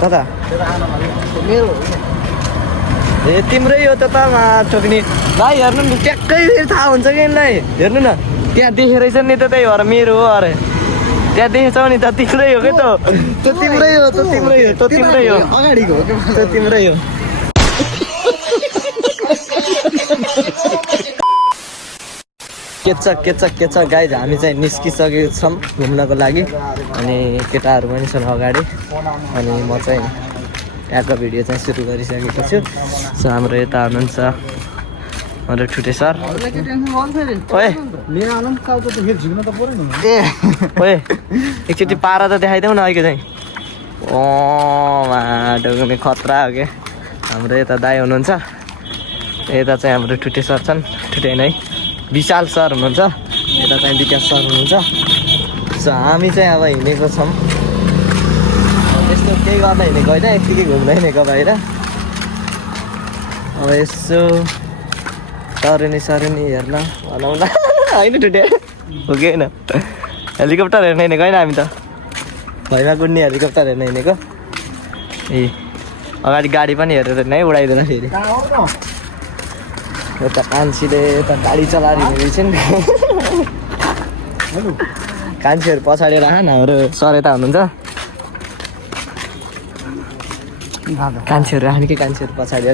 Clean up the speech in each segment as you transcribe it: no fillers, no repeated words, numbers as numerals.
कता मेरो ए तिम्रै हो त ठोक्ने भाइ हेर्नु नि ट्याक्कै फेरि थाहा हुन्छ कि यिनलाई हेर्नु न त्यहाँ देखेर छ नि त त्यही भएर मेरो हो अरे त्यहाँ देखेछौ नि त तिम्रै हो के त तिम्रै हो तिम्रै हो तिम्रै हो अगाडिको हो त्यो तिम्रै हो के छ गाइज हामी चाहिँ निस्किसकेको छौँ घुम्नको लागि अनि केटाहरू पनि छन् अगाडि अनि म चाहिँ यहाँको भिडियो चाहिँ सुरु गरिसकेको छु सो हाम्रो यता हुनुहुन्छ हाम्रो ठुटे सर ओए एकचोटि पारा त देखाइदेऊ न अहिले चाहिँ माटोको खतरा हो क्या हाम्रो यता दाई हुनुहुन्छ यता चाहिँ हाम्रो ठुटे सर छन् ठुटे नै विशाल सर हुनुहुन्छ यता चाहिँ विकास सर हुनुहुन्छ सो हामी चाहिँ अब हिँडेको छौँ यस्तो केही गर्न हिँडेको होइन यत्तिकै घुम्न हिँडेको बाहिर अब यसो तरुनी सरुनी हेर्न भनौँ न होइन ठुटे हो कि होइन हेलिकप्टर हेर्न हिँडेको होइन हामी त भैमा गुड्ने हेलिकप्टर हेर्न हिँडेको ए अगाडि गाडी पनि हेरेर नै उडाइदिएन फेरि यता कान्छीले यता गाडी चलाएर हिँडेको नि कान्छीहरू पछाडि राख न हाम्रो सर यता हुनुहुन्छ कान्छीहरू राख्ने कि कान्छीहरू पछाडि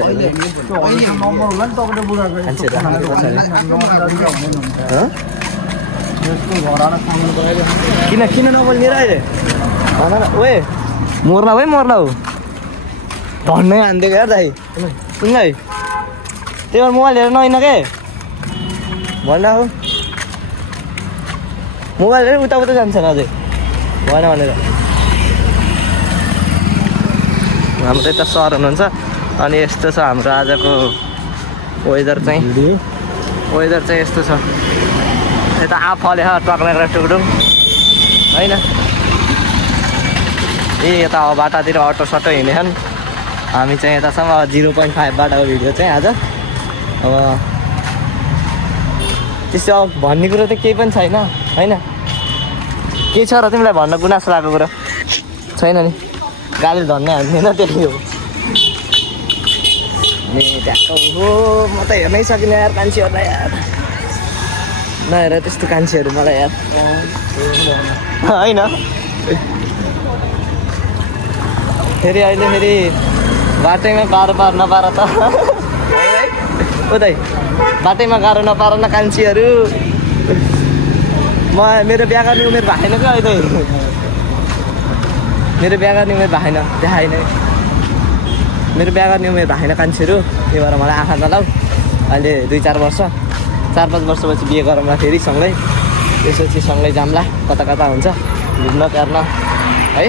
किन नबोल्ने र अहिले भन न ओए मर्ला भाइ मर्ला हो धन्नै हानिदिएको यार दाइ सुन है त्यही भएर मोबाइल हेरेर नहिँड के भन्न हो मोबाइल हेरेर उता जान्छ अझै भएन भनेर हाम्रो यता सर हुनुहुन्छ अनि यस्तो छ हाम्रो आजको वेदर चाहिँ यस्तो छ यता आफले टक्राएर टुक्डुङ होइन ए यता अब बाटातिर अटो सटो हिँडेछन् हामी चाहिँ यतासम्म 0.5 बाटाको भिडियो चाहिँ आज अब त्यस्तो अब भन्ने कुरो त केही पनि छैन होइन के छ र तिमीलाई भन्न गुनासो लागेको कुरो छैन नि गाली धन्ने हान्दैन त्यही हो अनि ट्याक्क हो म त हेर्नै सकिनँ यार कान्छीहरूलाई यार नहेर त्यस्तो कान्छीहरू मलाई यार होइन फेरि अहिले फेरि बाटैमा गाह्रो पार नपार त ओ दाइ बाटैमा गाह्रो नपार न कान्छीहरू मेरो बिहा गर्ने उमेर भएन क्या अहिले मेरो बिहा गर्ने उमेर भएन देखाएन मेरो बिहा गर्ने उमेर भएन कान्छीहरू त्यही भएर मलाई आँखा नलाउ अहिले 2-4 वर्ष 4-5 वर्षपछि बिहे गरौँला फेरि सँगै त्यसपछि सँगै जाम्ला कता कता हुन्छ घुम्न फेर्न है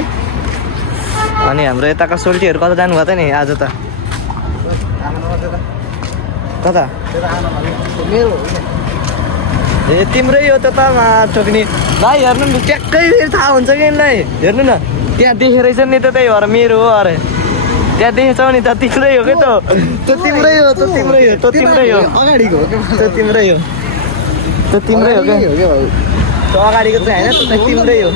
अनि हाम्रो यताका सोल्टीहरू कता जानुभयो त नि आज त कता मेरो ए तिम्रै हो त ठोक्ने भाइ हेर्नु नि ट्याक्कै फेरि थाहा हुन्छ कि यिनलाई हेर्नु न त्यहाँ देखेर छ नि त त्यही भएर मेरो हो अरे त्यहाँ देखेछौ नि त तिम्रै हो के त तिम्रै हो तिम्रै हो तिम्रै हो अगाडिको हो तिम्रै हो तिम्रै हो क्या त्यो अगाडिको चाहिँ होइन तिम्रै हो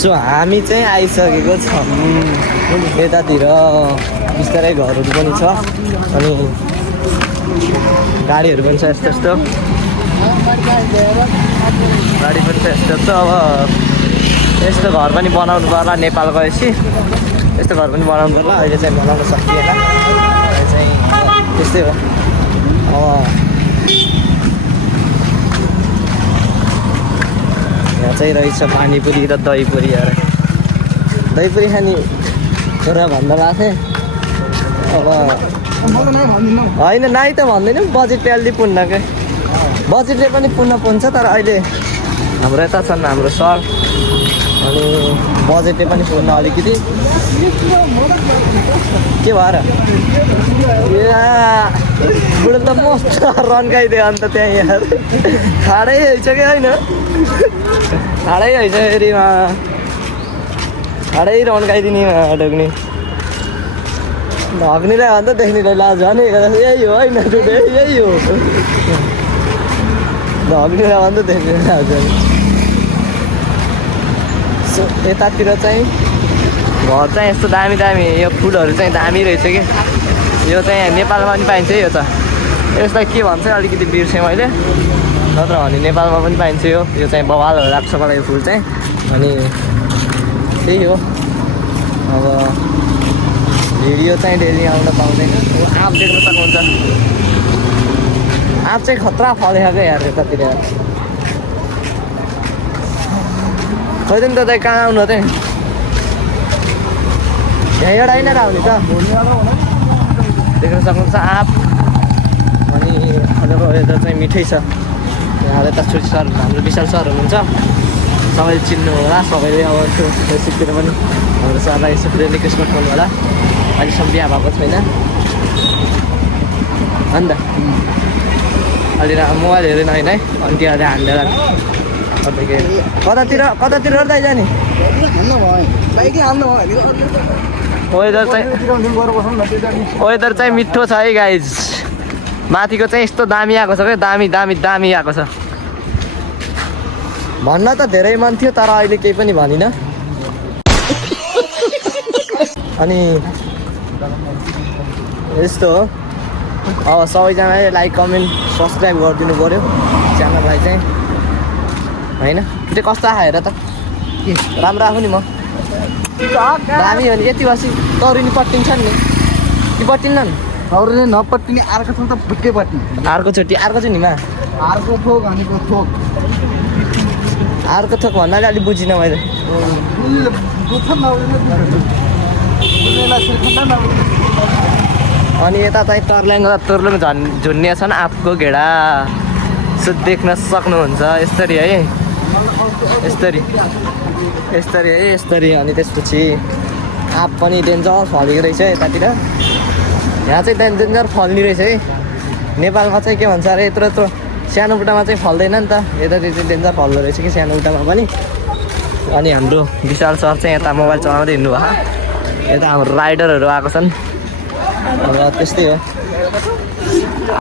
सो हामी चाहिँ आइसकेको छौँ यतातिर बिस्तारै घरहरू पनि छ अनि गाडीहरू पनि छ यस्तो गाडी पनि छ यस्तो अब यस्तो घर पनि बनाउनु पर्ला नेपाल गएपछि यस्तो घर पनि बनाउनु पर्ला अहिले चाहिँ बनाउन सकिएन अहिले चाहिँ त्यस्तै हो अब यहाँ चाहिँ रहेछ पानीपुरी र दहीपुरी अरे दहीपुरी खाने कुरा भन्दा लाग्थेँ अब होइन नाइ त भन्दैन बजेट अलि पुग्न के बजेटले पनि पुग्छ तर अहिले हाम्रो यता छन् हाम्रो सर अनि बजेटले पनि पुग्न अलिकति के भएर बुढो त मस्त रन्काइदियो अन्त त्यहाँ यहाँ ठाडै हैछ कि होइन ठाडै हैछ फेरि ठाडै रन्काइदिने ढोग्ने ढग्नेलाई अन्त देख्नेलाई लाज भने यही हो होइन यही हो ढग्नेलाई अन्त देख्ने लाज भने यतातिर चाहिँ घर चाहिँ यस्तो दामी दामी यो फुलहरू चाहिँ दामी रहेछ कि यो चाहिँ नेपालमा पनि पाइन्छ यो त यसलाई के भन्छ अलिकति बिर्सेँ मैले नत्र भने नेपालमा पनि पाइन्छ यो चाहिँ बवालहरू लाग्छ मलाई यो फुल चाहिँ अनि त्यही हो अब भिडियो चाहिँ डेली आउन पाउँदैन आँप देख्न सक्नुहुन्छ आँप चाहिँ खतरा फलेको क्या यार यतातिर खोइ नि त कहाँ आउनु चाहिँ यहाँ एउटा होइन र आउने त देख्न सक्नुहुन्छ आँप अनि हाम्रो वेदर चाहिँ मिठै छ यहाँ यता छुट्टी सर हाम्रो विशाल सर हुनुहुन्छ सबैले चिन्नु होला सबैले अब त्यो फेसबुकतिर पनि हाम्रो सरलाई यसो फ्रेन्ड रिक्वेस्ट गर्नु होला अहिलेसम्म बिहा भएको छैन अन्त अलि मोबाइल हेरेन होइन है अन्तीहरूले हान्डेर कतातिर दाइ जाने वेदर चाहिँ मिठो छ है गाइज माथिको चाहिँ यस्तो दामी आएको छ क्या दामी दामी दामी आएको छ भन्न त धेरै मन थियो तर अहिले केही पनि भनिनँ अनि यस्तो हो अब सबैजनाले लाइक कमेन्ट सब्सक्राइब गरिदिनु पऱ्यो च्यानललाई चाहिँ होइन त्यो कस्तो आएर त राम्रो आफू नि म दामी हो नि यति बसी तरुनी पट्टिन्छ नि कि पट्टिन्न नि तरुनी नपट्टिने अर्को ठाउँ त फुट्टै पट्टिने अर्को चाहिँ निमा अर्को थोक भनेको थोक अर्को थोक भन्नाले अलिक बुझिनँ मैले अनि यता चाहिँ तुर्लुङ झुन्ने छन् आँपको घेडा सो देख्न सक्नुहुन्छ यस्तरी है यस्तरी अनि त्यसपछि आँप पनि डेन्जर फलेको रहेछ यतातिर यहाँ चाहिँ डेन्जर फल्ने रहेछ है नेपालमा चाहिँ के भन्छ अरे यत्रो यत्रो सानो बुट्टामा चाहिँ फल्दैन नि त यतातिर चाहिँ डेन्जर फल्दो रहेछ कि सानो बुट्टामा पनि अनि हाम्रो विशाल सर चाहिँ यता मोबाइल चलाउँदै हिँड्नु भयो यता हाम्रो राइडरहरू आएको छन् अब त्यस्तै हो